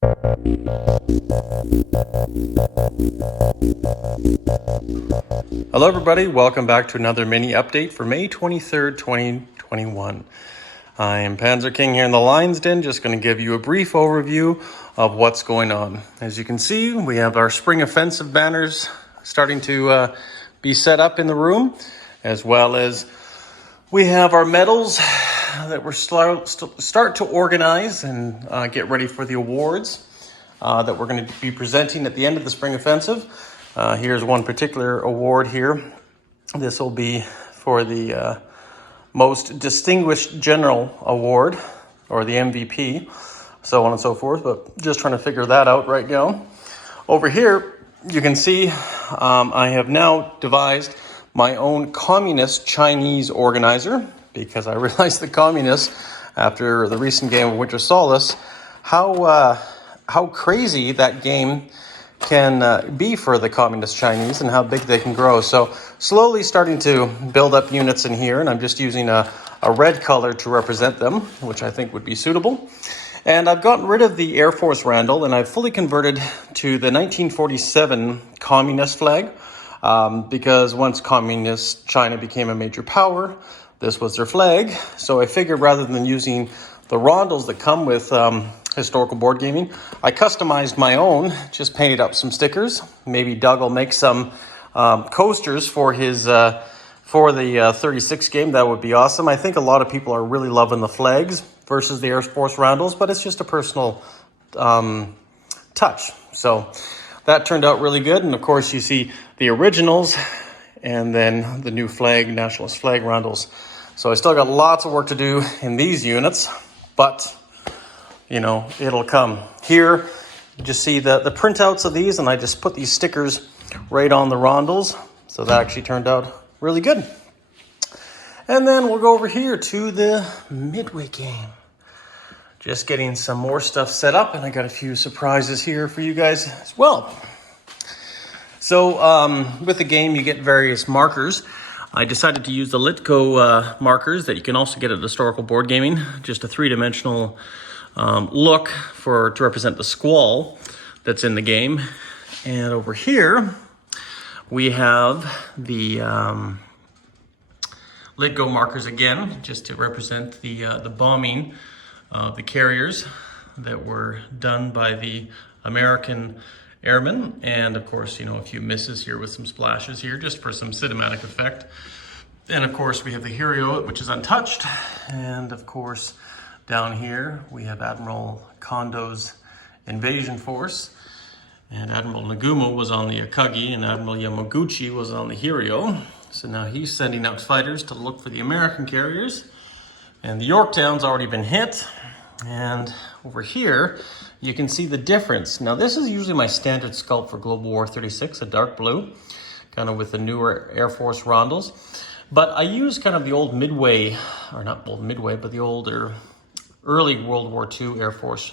Hello everybody, welcome back to another mini update for May 23rd, 2021. I am Panzer King here in the Lions Den, just going to give you a brief overview of what's going on. As you can see, we have our spring offensive banners starting to be set up in the room, as well as we have our medals that we're start to organize and get ready for the awards that we're going to be presenting at the end of the spring offensive. Here's one particular award here. This will be for the most distinguished general award, or the MVP, so on and so forth, but just trying to figure that out right now. Over here, you can see I have now devised my own communist Chinese organizer, because I realized the communists, after the recent game of Winter Solace, how crazy that game can be for the communist Chinese and how big they can grow. So slowly starting to build up units in here, and I'm just using a red color to represent them, which I think would be suitable. And I've gotten rid of the Air Force Randall, and I've fully converted to the 1947 communist flag, because once communist China became a major power, this was their flag. So I figured rather than using the rondels that come with historical board gaming, I customized my own, just painted up some stickers. Maybe Doug will make some coasters for his for the 36 game. That would be awesome. I think a lot of people are really loving the flags versus the Air Force Randalls, but it's just a personal touch. So that turned out really good. And of course, you see the originals and then the new flag, nationalist flag Randalls. So I still got lots of work to do in these units, but you know, it'll come. Here, you just see the printouts of these, and I just put these stickers right on the rondels. So that actually turned out really good. And then we'll go over here to the Midway game. Just getting some more stuff set up, and I got a few surprises here for you guys as well. So with the game, you get various markers. I decided to use the Litco markers that you can also get at Historical Board Gaming. Just a three-dimensional look to represent the squall that's in the game. And over here, we have the Litgo markers again, just to represent the bombing of the carriers that were done by the American airmen. And of course, you know, a few misses here with some splashes here, just for some cinematic effect. And of course, we have the Hero, which is untouched. And of course, down here, we have Admiral Kondo's invasion force. And Admiral Nagumo was on the Akagi, and Admiral Yamaguchi was on the Hero. So now he's sending out fighters to look for the American carriers. And the Yorktown's already been hit. And over here, you can see the difference. Now, this is usually my standard sculpt for Global War 36, a dark blue, kind of with the newer Air Force Rondels. But I use kind of the old Midway, or not old Midway, but the older early World War II Air Force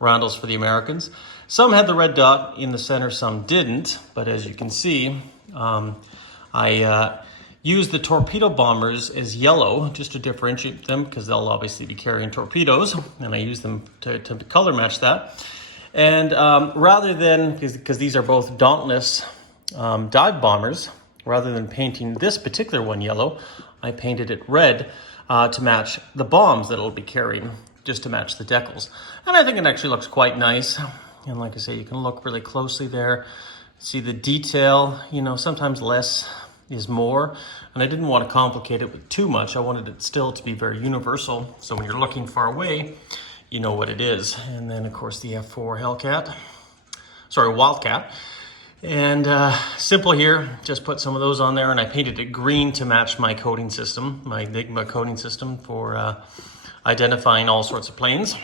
Rondels for the Americans. Some had the red dot in the center, some didn't. But as you can see, I used the torpedo bombers as yellow just to differentiate them, because they'll obviously be carrying torpedoes, and I use them to color match that. And rather than, because these are both Dauntless dive bombers, rather than painting this particular one yellow, I painted it red to match the bombs that it'll be carrying, just to match the decals. And I think it actually looks quite nice. And like I say, you can look really closely there, see the detail. You know, sometimes less is more, and I didn't want to complicate it with too much. I wanted it still to be very universal, so when you're looking far away, you know what it is. And then of course the F4 Wildcat. And simple here, just put some of those on there, and I painted it green to match my coding system, my Enigma coding system for identifying all sorts of planes.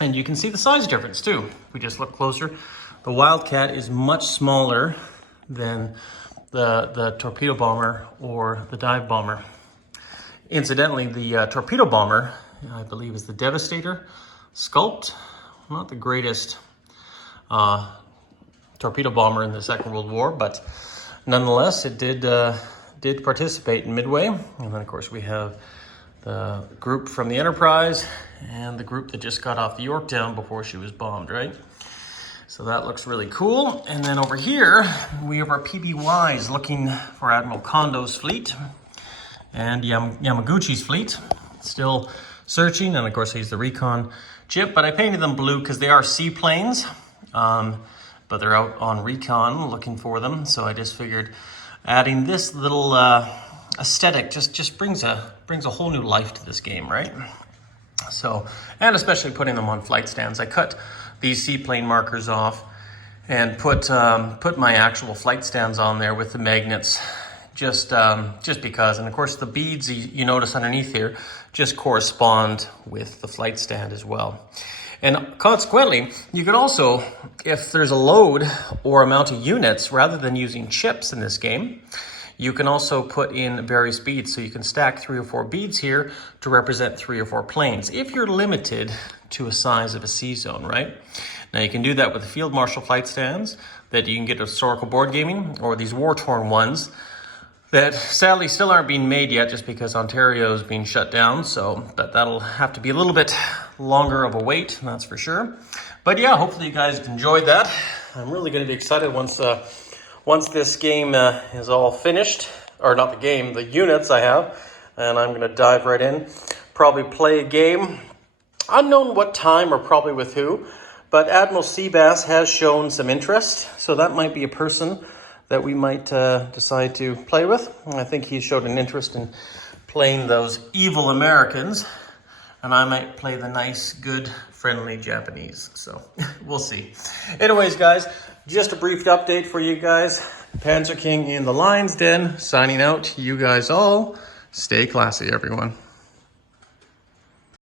And you can see the size difference too. If we just look closer, the Wildcat is much smaller than the torpedo bomber or the dive bomber. Incidentally, the torpedo bomber, I believe, is the Devastator sculpt. Not the greatest torpedo bomber in the Second World War, but nonetheless, it did participate in Midway. And then, of course, we have the group from the Enterprise and the group that just got off the Yorktown before she was bombed, right? So that looks really cool. And then over here, we have our PBYs looking for Admiral Kondo's fleet and Yamaguchi's fleet. Still searching, and of course he's the recon chip, but I painted them blue because they are seaplanes, but they're out on recon looking for them. So I just figured adding this little aesthetic just brings a whole new life to this game, right? So, and especially putting them on flight stands. I cut these seaplane markers off and put my actual flight stands on there with the magnets, just because. And of course the beads you notice underneath here just correspond with the flight stand as well. And consequently, you could also, if there's a load or amount of units, rather than using chips in this game, you can also put in various beads. So you can stack 3 or 4 beads here to represent 3 or 4 planes, if you're limited to a size of a sea zone, right? Now you can do that with the Field Marshal flight stands that you can get at Historical Board Gaming, or these war-torn ones that sadly still aren't being made yet just because Ontario is being shut down. So that'll have to be a little bit longer of a wait, that's for sure. But yeah, hopefully you guys enjoyed that. I'm really going to be excited once this game is all finished, or not the game, the units I have, and I'm going to dive right in. Probably play a game, unknown what time or probably with who, but Admiral Seabass has shown some interest, so that might be a person that we might decide to play with. I think he showed an interest in playing those evil Americans, and I might play the nice, good, friendly Japanese. So we'll see. Anyways, guys, just a brief update for you guys. Panzer King in the Lion's Den, signing out. You guys all stay classy, everyone.